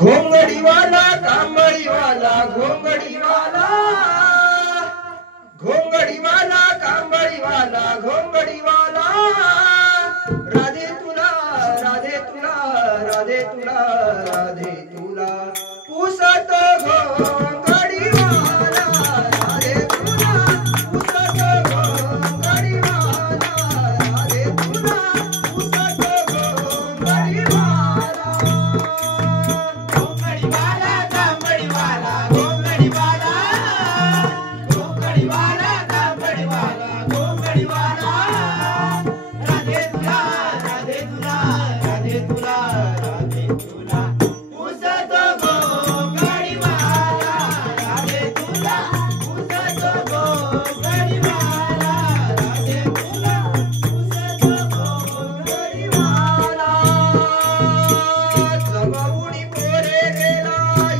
घोंगडीवाला कांबळीवाला घोंगडीवाला घोंगडीवाला कांबळीवाला घोंगडीवाला राधे तुला राधे तुला राधे तुला राधे तुला पुसत घोंगडीवाला राधे तुला पुसत घोंगडीवाला राधे तुला पुसत घोंगडीवाला घोंगडीवाला कांबळीवाला घोंगडीवाला घोंगडीवाला कांबळीवाला घोंगडीवाला राधे तुला राधे तुला राधे तुला राधे तुला पुसत घोंगडीवाला राधे तुला पुसत घोंगडीवाला राधे तुला पुसत घोंगडीवाला जमावून पोरे गेला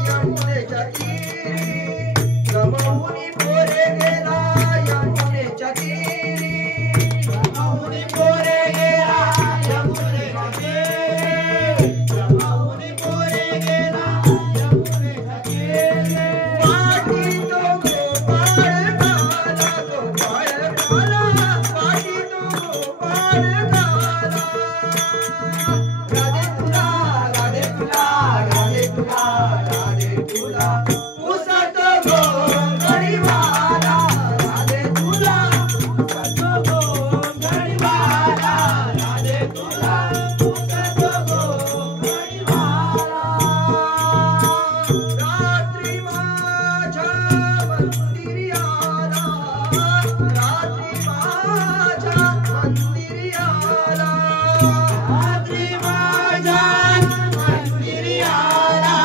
यमुनेच्या तीरी जमावून पोरे गेला यमुनेच्या तीरी जमावून पोरे गेला यमुनेच्या तीरी जमावून पोरे गेला यमुनेच्या तीरी पाठी तो गोपाळ घाला गोपाळ घाला पाठी तो गोपाळ घाला राधे तुला राधे तुला राधे तुला राधे तुला पुसत घोंगडीवाला राधे तुला पुसत घोंगडीवाला राधे तुला पुसत घोंगडीवाला रात्री माझ्या मंदिरी आला रात्री माझ्या मंदिरी आला रात्री माझ्या मंदिरी आला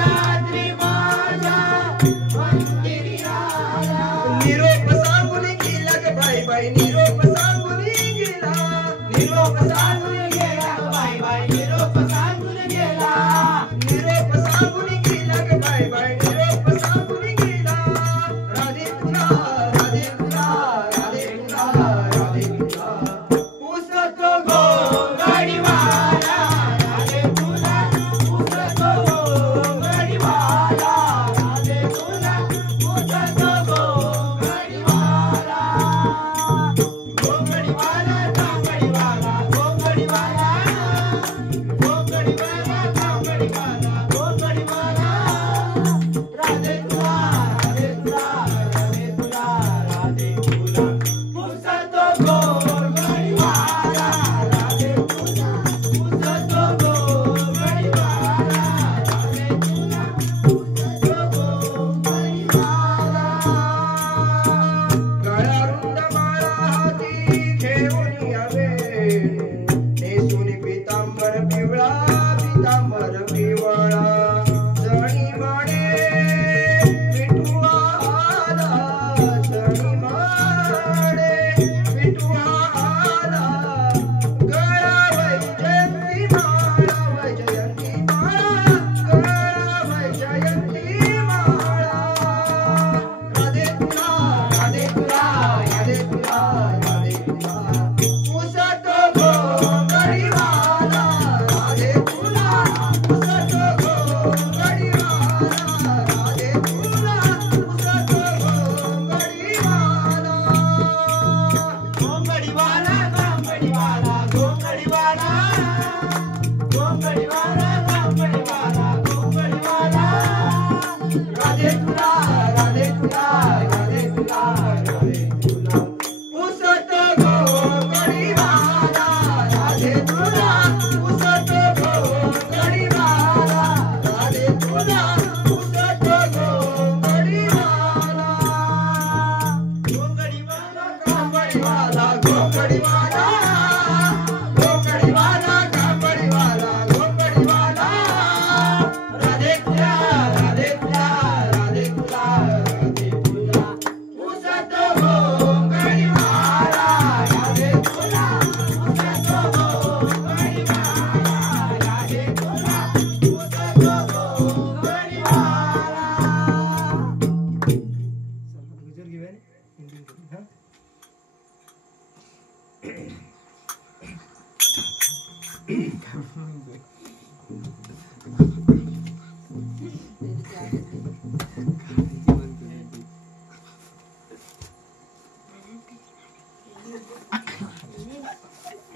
रात्री माझ्या मंदिरी आला निरोप सांगून गेला ग बाई बाई निरोप सांगून गेला निरोप सांगून गेला ग बाई बाई निरोप सांगून गेला निरोप सांगून गेला ग बाई बाई निरोप सांगून गेला राधे तुला राधे तुला राधे तुला राधे तुला पुसत घोंगडीवाला राधे तुला पुसत घोंगडीवाला राधे तुला पुसत घोंगडीवाला घोंगडीवाला कांबळीवाला घोंगडीवाला घोंगडीवाला कांबळीवाला घोंगडीवाला राधे तुला राधे तुला राधे तुला राधे तुला पुसत घोंगडीवाला राधे तुला पुसत घोंगडीवाला राधे तुला पुसत घोंगडीवाला गळा रुंद माळा हाती घेऊन यावे नेसून पितांबर पिवळा पितांबर पिवळा जणी माडे विठुआ आला जणी माडे विठुआ आला गळा वैजयंती माळा वैजयंती माळा गळा वैजयंती माळा राधे तुला राधे तुला राधे तुला राधे तुला पुसत घोंगडीवाला राधे तुला पुसत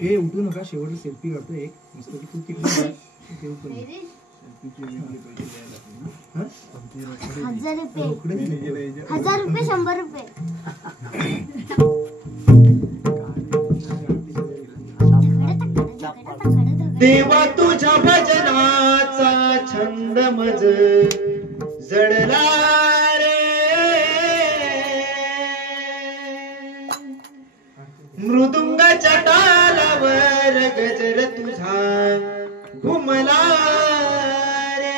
हे उठू नका, शेवटची सेल्फी काढतो एक मस्त की तू तिकडे जा. ते उठून ये. 1000 रुपये, रोकडे दिले. 1000 रुपये, 100 रुपये. देवा तुझ्या भजनाचा छंद मज जडला रे, मृदुंगाच्या तालावर गजर तुझा घुमला रे.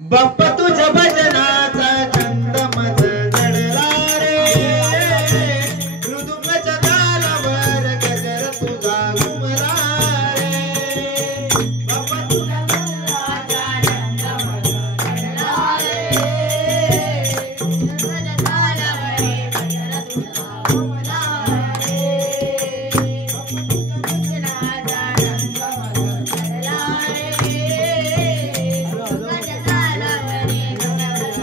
बाप्पा तुझ्या भजनाचा छंद मज जडला रे, मृदुंगाच्या तालावर गजर तुझा घुमला रे. बाप्पा तुझ्या भजनाचा छंद मज जडला रे, मृदुंगाच्या तालावर गजर तुझा घुमला रे. बाप्पा तुझ्या भजनाचा छंद मज जडला रे, मृदुंगाच्या तालावर गजर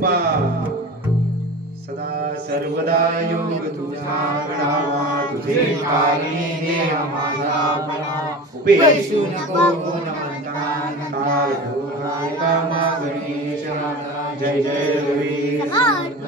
जगदंबा सदा सर्वदा योग तुझा घडावा तुझे कारणे देव माझा बळा उपेक्षू नको गुणवंता नंदा गणेश जय जय रघुवीर